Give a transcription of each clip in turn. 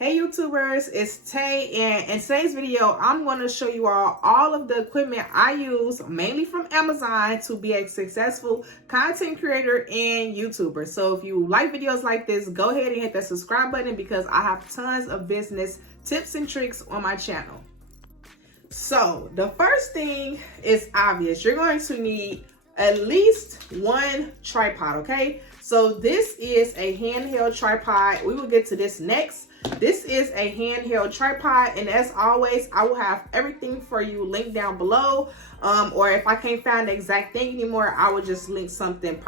Hey YouTubers, it's Tay, and in today's video, I'm going to show you all of the equipment I use, mainly from Amazon, to be a successful content creator and YouTuber. So if you like videos like this, go ahead and hit that subscribe button because I have tons of business tips and tricks on my channel. So the first thing is obvious. You're going to need at least one tripod, okay? So this is a handheld tripod. We will get to this next. This is a handheld tripod, and as always, I will have everything for you linked down below. Or if I can't find the exact thing anymore, I will just link something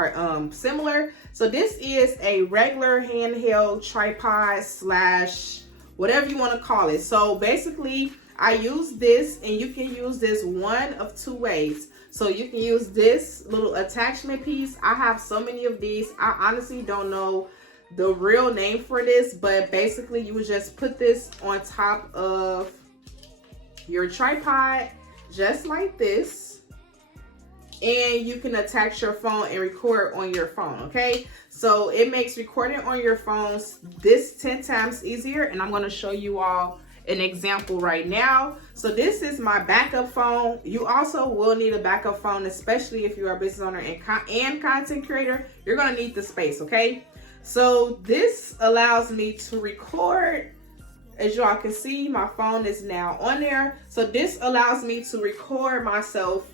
similar. So this is a regular handheld tripod slash whatever you want to call it. So basically, I use this, and you can use this one of two ways. So you can use this little attachment piece. I have so many of these. I honestly don't know the real name for this, but basically you would just put this on top of your tripod just like this, and you can attach your phone and record on your phone. Okay, so it makes recording on your phones this 10 times easier, and I'm going to show you all an example right now. So this is my backup phone. You also will need a backup phone, especially if you're a business owner and content creator. You're going to need the space. Okay, so this allows me to record. As y'all can see, my phone is now on there. So this allows me to record myself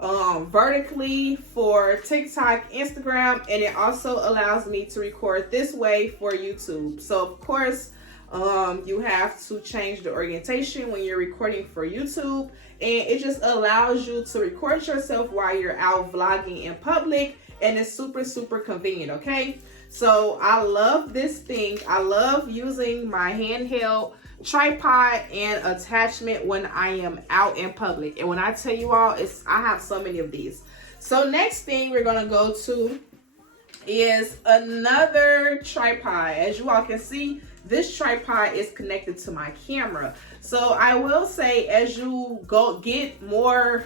vertically for TikTok, Instagram, and it also allows me to record this way for YouTube. So of course, you have to change the orientation when you're recording for YouTube, and it just allows you to record yourself while you're out vlogging in public, and it's super convenient. Okay, so I love this thing. I love using my handheld tripod and attachment when I am out in public, and when I tell you all, I have so many of these. So next thing we're gonna go to is another tripod. As you all can see, this tripod is connected to my camera. So I will say, as you get more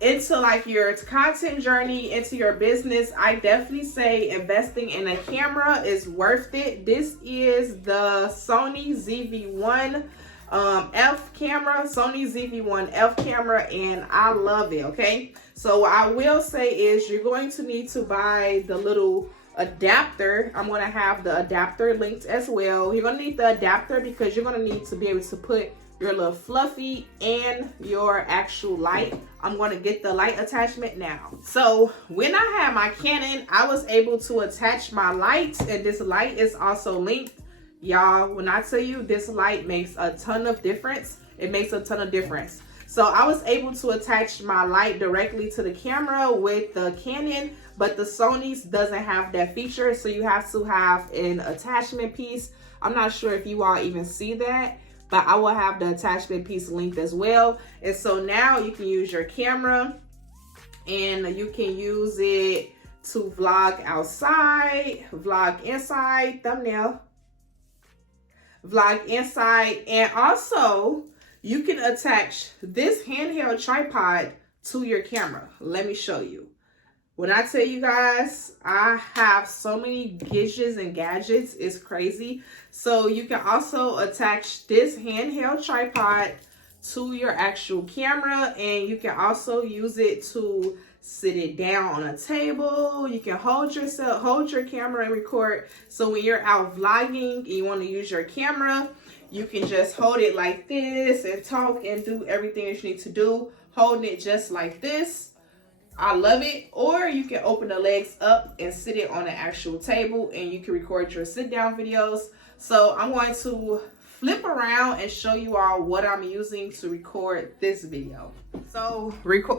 into like your content journey, into your business, I definitely say investing in a camera is worth it. This is the Sony ZV-1 F camera, Sony ZV-1 F camera, and I love it. Okay, so what I will say is you're going to need to buy the little adapter. I'm going to have the adapter linked as well. You're going to need the adapter because you're going to need to be able to put your little fluffy and your actual light. I'm going to get the light attachment now. So when I had my Canon, I was able to attach my lights, and this light is also linked. Y'all, when I tell you this light makes a ton of difference, it makes a ton of difference. So I was able to attach my light directly to the camera with the Canon, but the Sony's doesn't have that feature. So you have to have an attachment piece. I'm not sure if you all even see that, but I will have the attachment piece linked as well. And so now you can use your camera, and you can use it to vlog outside, vlog inside, thumbnail, vlog inside, and also you can attach this handheld tripod to your camera. Let me show you. When I tell you guys, I have so many gadgets and gadgets, it's crazy. So you can also attach this handheld tripod to your actual camera, and you can also use it to sit it down on a table. You can hold your camera and record. So when you're out vlogging and you want to use your camera, you can just hold it like this and talk and do everything that you need to do, holding it just like this. I love it. Or you can open the legs up and sit it on an actual table, and you can record your sit down videos. So I'm going to flip around and show you all what I'm using to record this video. So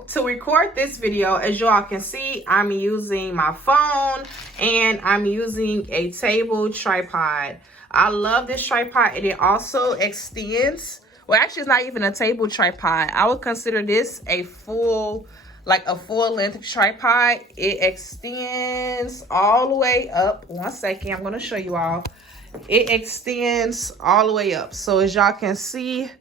to record this video, as you all can see, I'm using my phone and I'm using a table tripod. I love this tripod, and it also extends. Well, actually, it's not even a table tripod. I would consider this a full length tripod. It extends all the way up. One second, I'm going to show you all. It extends all the way up. So as y'all can see,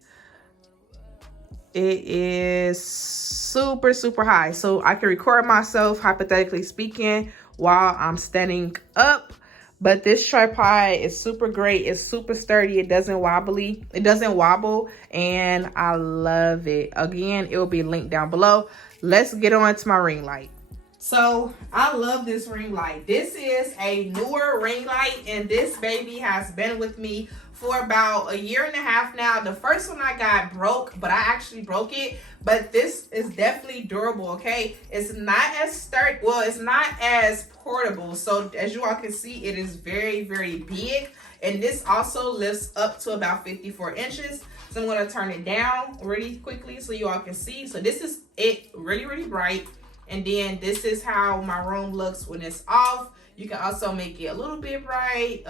it is super high. So I can record myself, hypothetically speaking, while I'm standing up. But this tripod is super great. It's super sturdy. It doesn't wobble, and I love it. Again, it will be linked down below. Let's get on to my ring light. So I love this ring light. This is a newer ring light, and this baby has been with me for about 1.5 years now. The first one I got broke, but I actually broke it. But this is definitely durable, okay? It's not as sturdy, well, it's not as portable. So as you all can see, it is very, very big. And this also lifts up to about 54 inches. So I'm gonna turn it down really quickly so you all can see. So this is it, really, really bright. And then this is how my room looks when it's off. You can also make it a little bit bright,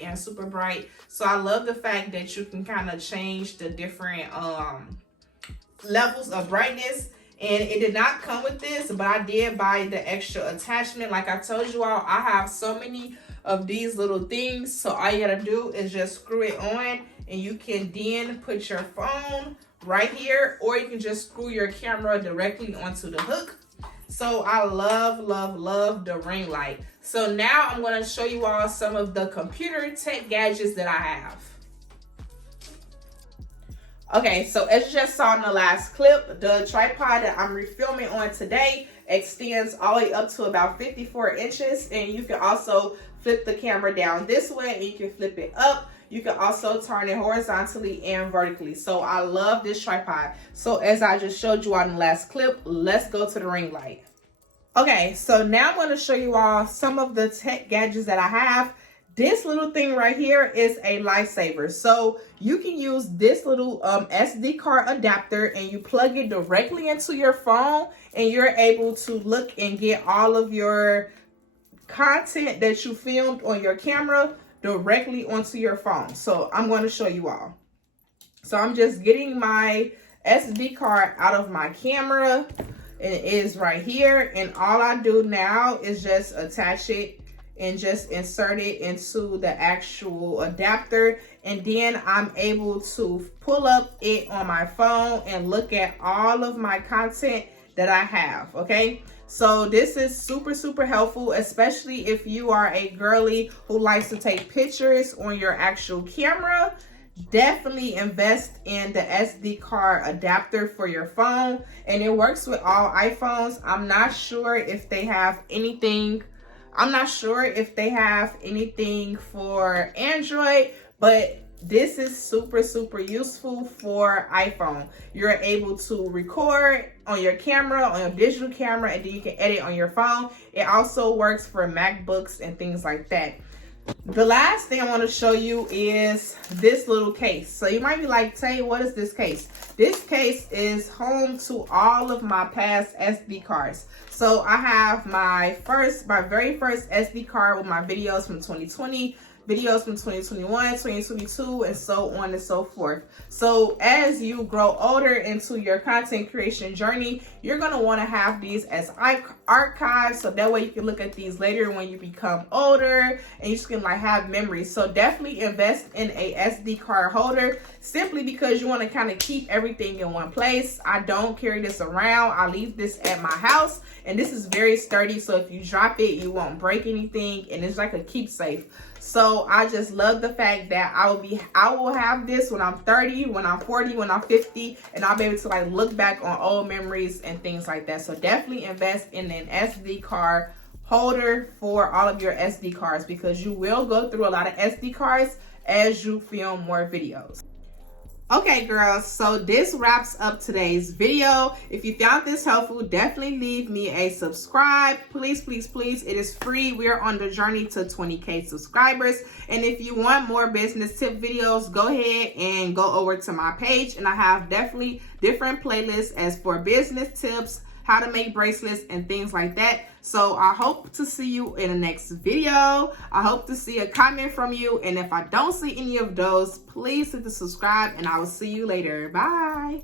and super bright. So I love the fact that you can kind of change the different levels of brightness. And it did not come with this, but I did buy the extra attachment. Like I told you all, I have so many of these little things. So all you gotta do is just screw it on, and you can then put your phone right here, or you can just screw your camera directly onto the hook. So I love, love, love the ring light. So now I'm going to show you all some of the computer tech gadgets that I have. Okay, so as you just saw in the last clip, the tripod that I'm refilming on today extends all the way up to about 54 inches. And you can also flip the camera down this way, and you can flip it up. You can also turn it horizontally and vertically. So I love this tripod. So as I just showed you on the last clip, let's go to the ring light. Okay, so now I'm going to show you all some of the tech gadgets that I have. This little thing right here is a lifesaver. So you can use this little SD card adapter, and you plug it directly into your phone, and you're able to look and get all of your content that you filmed on your camera directly onto your phone. So I'm going to show you all. So I'm just getting my SD card out of my camera, and it is right here. And all I do now is just attach it and just insert it into the actual adapter. And then I'm able to pull up it on my phone and look at all of my content that I have, okay? So this is super, super helpful, especially if you are a girly who likes to take pictures on your actual camera. Definitely invest in the SD card adapter for your phone, and it works with all iPhones. I'm not sure if they have anything for Android, but this is super, super useful for iPhone. You're able to record on your camera, on your digital camera, and then you can edit on your phone. It also works for MacBooks and things like that. The last thing I want to show you is this little case. So you might be like, Tay, what is this case? This case is home to all of my past SD cards. So I have my very first SD card with my videos from 2020, videos from 2021, 2022, and so on and so forth. So as you grow older into your content creation journey, you're going to want to have these as archives, so that way you can look at these later when you become older, and you just can like have memories. So definitely invest in a SD card holder, simply because you want to kind of keep everything in one place. I don't carry this around. I leave this at my house, and this is very sturdy, so if you drop it, you won't break anything, and it's like a keepsafe. So I just love the fact that I will have this when I'm 30, when I'm 40, when I'm 50, and I'll be able to like look back on old memories and things like that. So definitely invest in an SD card holder for all of your SD cards, because you will go through a lot of SD cards as you film more videos. Okay, girls, so this wraps up today's video. If you found this helpful, definitely leave me a subscribe. Please, please, please. It is free. We are on the journey to 20K subscribers. And if you want more business tip videos, go ahead and go over to my page. And I have definitely different playlists as for business tips, how to make bracelets, and things like that. So I hope to see you in the next video. I hope to see a comment from you. And if I don't see any of those, please hit the subscribe, and I will see you later. Bye.